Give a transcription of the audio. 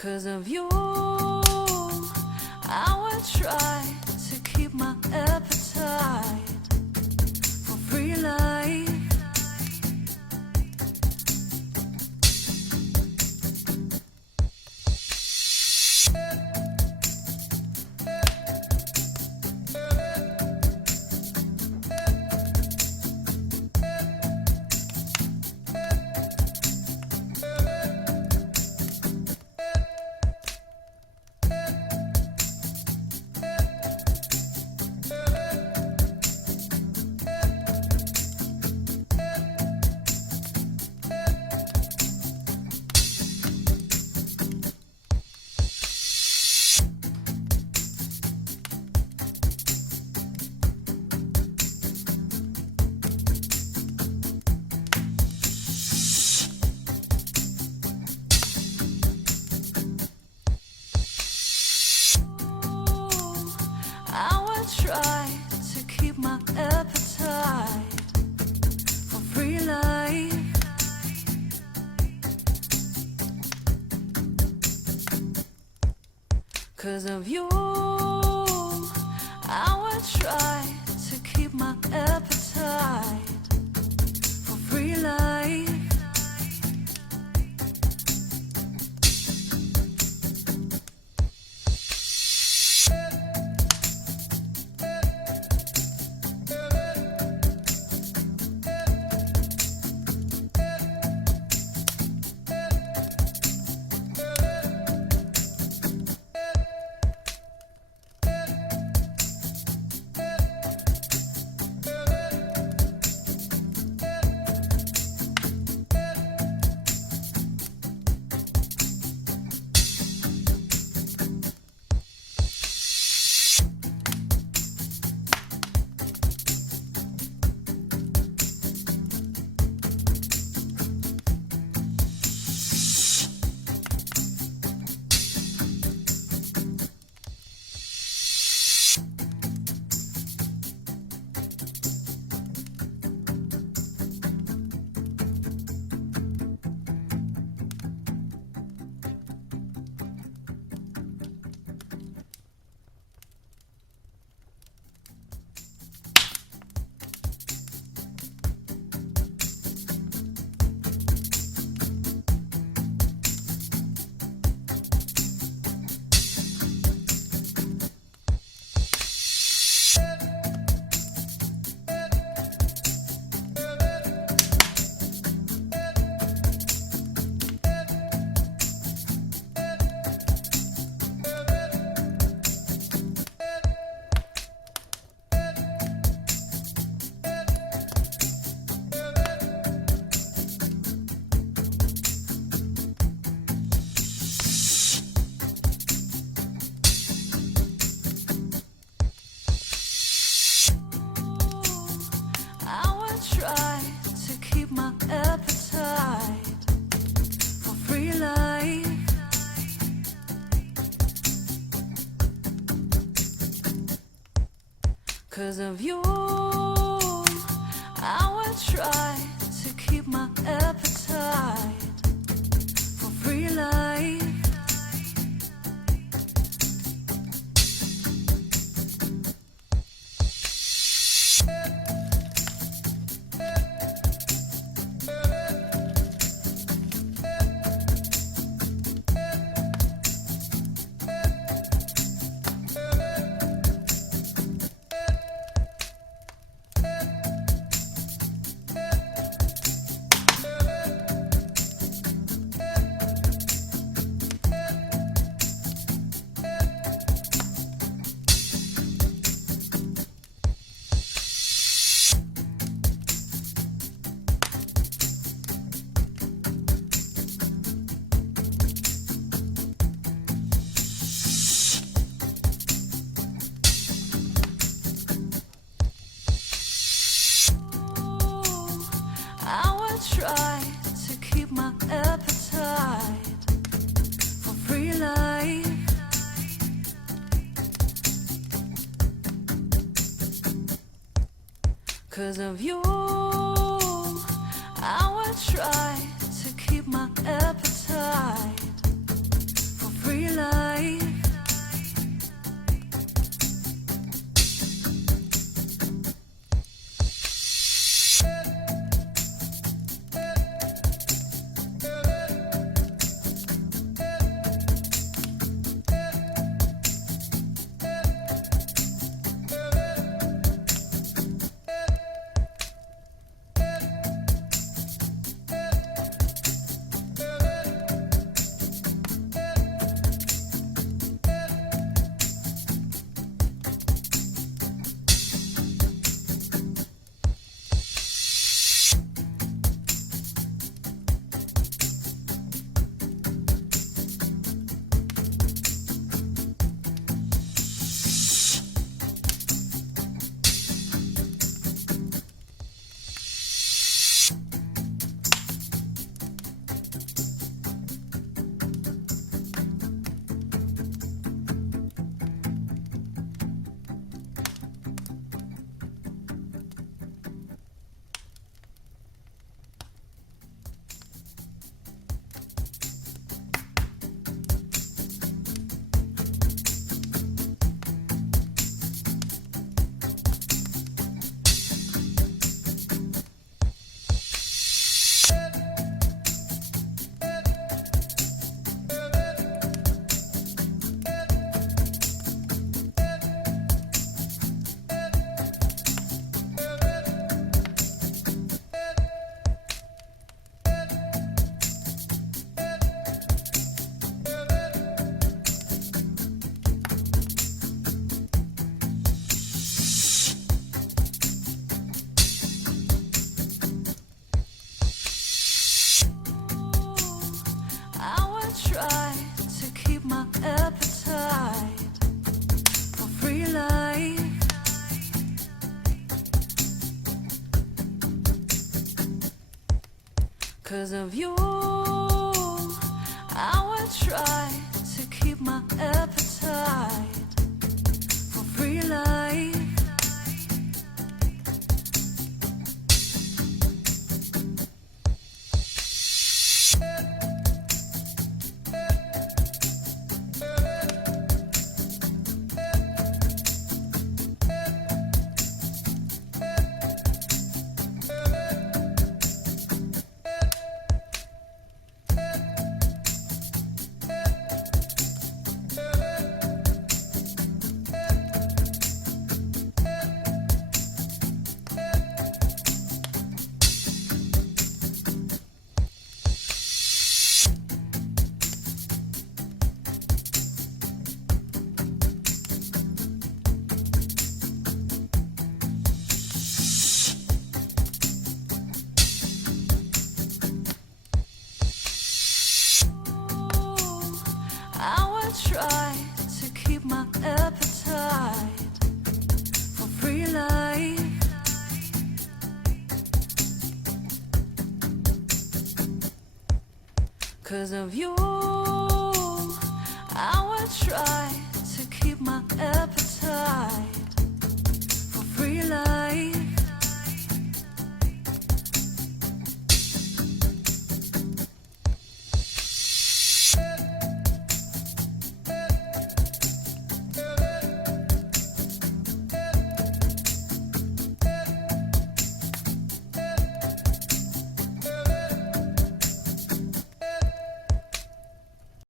'Cause of you, I will try to keep my appetite for free life. Try to keep my appetite for free life. 'Cause of you, I will try to keep my appetite for free life. Try to keep my appetite for free life. 'Cause of you, I will try to keep my appetite for free life. Try to keep my appetite for free life. 'Cause of you, I will try to keep my appetite for 'Cause of you, I will try to keep my appetite for free life. Try to keep my appetite for free life. 'Cause of you, I will try to keep my appetite for free life.